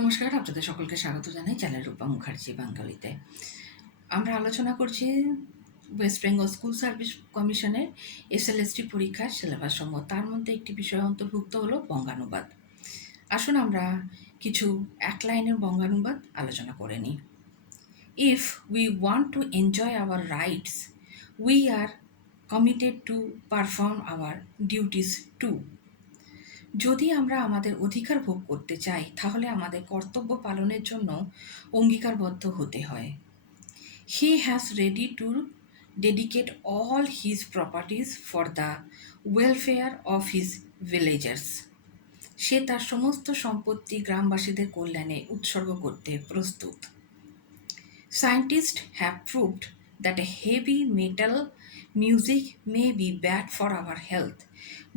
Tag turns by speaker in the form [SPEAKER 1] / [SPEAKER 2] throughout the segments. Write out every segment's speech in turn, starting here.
[SPEAKER 1] নমস্কার, আপনাদের সকলকে স্বাগত জানাই চ্যানেল রূপা মুখার্জি বাঙ্গালিতে। আমরা আলোচনা করছি ওয়েস্ট বেঙ্গল স্কুল সার্ভিস কমিশনের এসএলএসটি পরীক্ষার সিলেবাস সমূহ। তার মধ্যে একটি বিষয় অন্তর্ভুক্ত হলো বঙ্গানুবাদ। আসুন আমরা কিছু এক লাইনের বঙ্গানুবাদ আলোচনা করে নিই। If we want to enjoy our rights we are committed to perform our duties too যদি আমরা আমাদের অধিকার ভোগ করতে চাই, তাহলে আমাদের কর্তব্য পালনের জন্য অঙ্গীকারবদ্ধ হতে হয়। He has ready to dedicate all his properties for the welfare of his villagers সে তার সমস্ত সম্পত্তি গ্রামবাসীদের কল্যাণে উৎসর্গ করতে প্রস্তুত। Scientist have proved that a heavy metal music may be bad for our health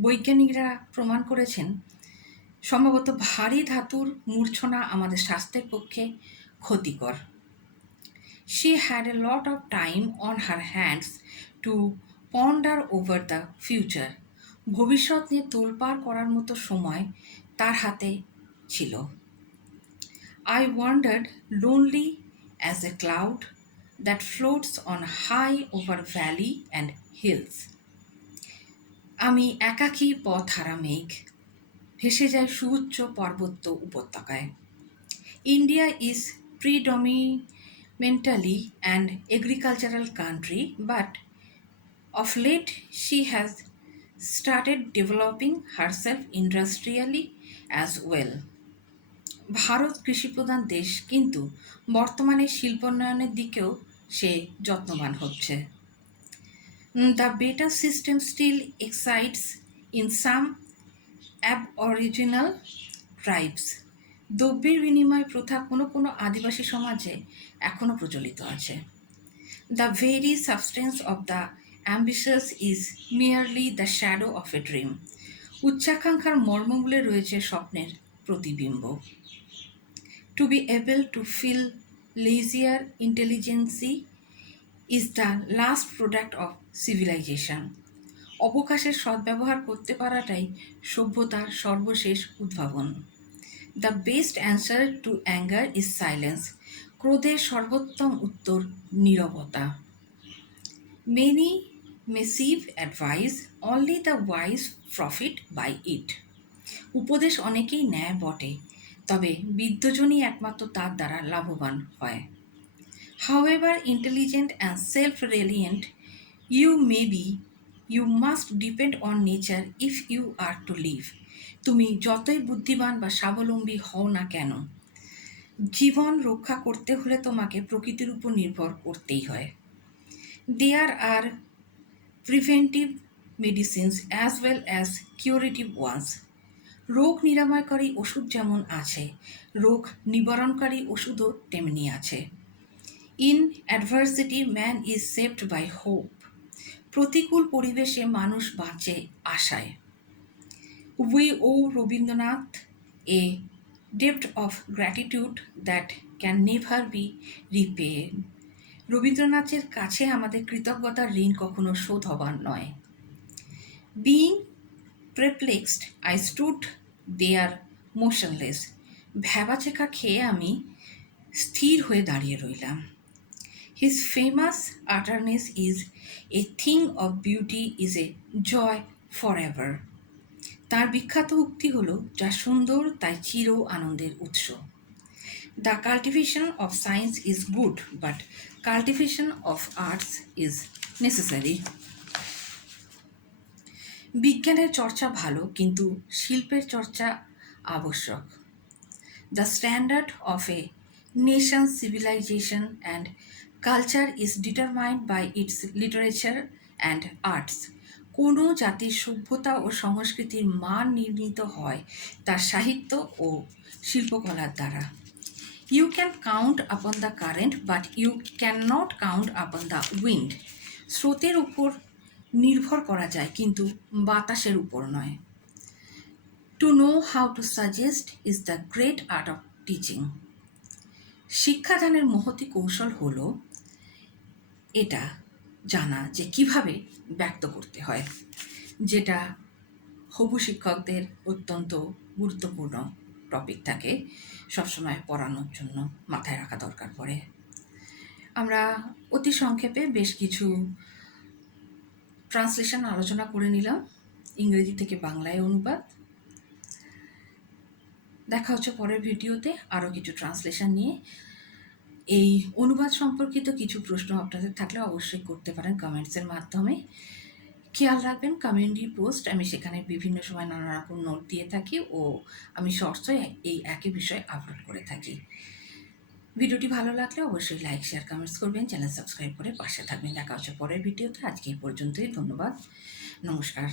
[SPEAKER 1] বৈজ্ঞানিকরা প্রমাণ করেছেন, সম্ভবত ভারী ধাতুর মূর্ছনা আমাদের স্বাস্থ্যের পক্ষে ক্ষতিকর। She had a lot of time on her hands to ponder over the future ভবিষ্যৎ নিয়ে তোলপাড় করার মতো সময় তার হাতে ছিল। I wandered lonely as a cloud that floats on high over valley and hills আমি একাকী পথ হারা মেঘ ভেসে যায় সুউচ্চ পার্বত্য উপত্যকায় India is predominantly an agricultural country, but of late she has started developing herself industrially as well. Bharat কৃষিপ্রধান দেশ, কিন্তু বর্তমানে শিল্পোন্নয়নের দিকেও সে যত্নবান হচ্ছে। The barter system still exists in some aboriginal tribes. দ্রব্যের বিনিময় প্রথা কোনো কোনো আদিবাসী সমাজে এখনও প্রচলিত আছে। The very substance of the ambitious is merely the shadow of a dream. উচ্চাকাঙ্ক্ষার মর্মমূলে রয়েছে স্বপ্নের প্রতিবিম্ব। To be able to fill leisure intelligently is the last product of civilization অবকাশের সদ্ব্যবহার করতে পারাটাই সভ্যতার সর্বশেষ উদ্ভাবন। The best answer to anger is silence ক্রোধের সর্বোত্তম উত্তর নীরবতা। Many receive advice only the wise profit by it উপদেশ অনেকেই নেয় বটে, তবে বিদ্যজনই একমাত্র তার দ্বারা লাভবান হয়। However intelligent and self reliant you may be you must depend on nature if you are to live তুমি যতই বুদ্ধিমান বা স্বাবলম্বী হও না কেন, জীবন রক্ষা করতে হলে তোমাকে প্রকৃতির উপর নির্ভর করতেই হয়। There are preventive medicines as well as curative ones রোগ নিরাময়কারী ওষুধ যেমন আছে, রোগ নিবারণকারী ওষুধও তেমনি আছে। In adversity man is saved by hope প্রতিকূল পরিবেশে মানুষ বাঁচে আশায়। We owe Rabindranath a ডেপ্ট of gratitude that can never be repaid রবীন্দ্রনাথের কাছে আমাদের কৃতজ্ঞতার ঋণ কখনো শোধ হবার নয়। Being perplexed I stood there motionless ভ্যাবাচেকা খেয়ে আমি স্থির হয়ে দাঁড়িয়ে রইলাম। His famous utterance is a thing of beauty is a joy for ever তার বিখ্যাত উক্তি হলো, যা সুন্দর, তাই চির আনন্দের উৎস। The cultivation of science is good but cultivation of arts is necessary বিজ্ঞানের চর্চা ভালো, কিন্তু শিল্পের চর্চা আবশ্যক। The standard of a nation civilization and culture is determined by its literature and arts কোনো জাতির সভ্যতা ও সংস্কৃতির মান নির্ণীত হয় তার সাহিত্য ও শিল্পকলার দ্বারা। You can count upon the current but you can not count upon the wind স্রোতের উপর নির্ভর করা যায়, কিন্তু বাতাসের উপর নয়। To know how to suggest is the great art of teaching শিক্ষাদানের মহতি কৌশল হলো এটা জানা যে কীভাবে ব্যক্ত করতে হয়, যেটা হবু শিক্ষকদের অত্যন্ত গুরুত্বপূর্ণ টপিক থাকে, সবসময় পড়ানোর জন্য মাথায় রাখা দরকার পড়ে। আমরা অতি সংক্ষেপে বেশ কিছু ট্রান্সলেশন আলোচনা করে নিলাম। ইংরেজি থেকে বাংলায় অনুবাদ। দেখা হচ্ছে পরের ভিডিওতে আরও কিছু ট্রান্সলেশন নিয়ে। এই অনুবাদ সম্পর্কিত কিছু প্রশ্ন আপনাদের থাকলে অবশ্যই করতে পারেন কমেন্টসের মাধ্যমে। খেয়াল রাখবেন কমিউনিটি পোস্ট আমি সেখানে বিভিন্ন সময় নানা রকম নোট দিয়ে থাকি ও আমি শর্টসও এই একই বিষয়ে আপলোড করে থাকি। ভিডিওটি ভালো লাগলে অবশ্যই লাইক শেয়ার কমেন্টস করবেন। চ্যানেল সাবস্ক্রাইব করে পাশে থাকবেন। দেখা হচ্ছে পরের ভিডিওতে। আজকে এই পর্যন্তই। ধন্যবাদ। নমস্কার।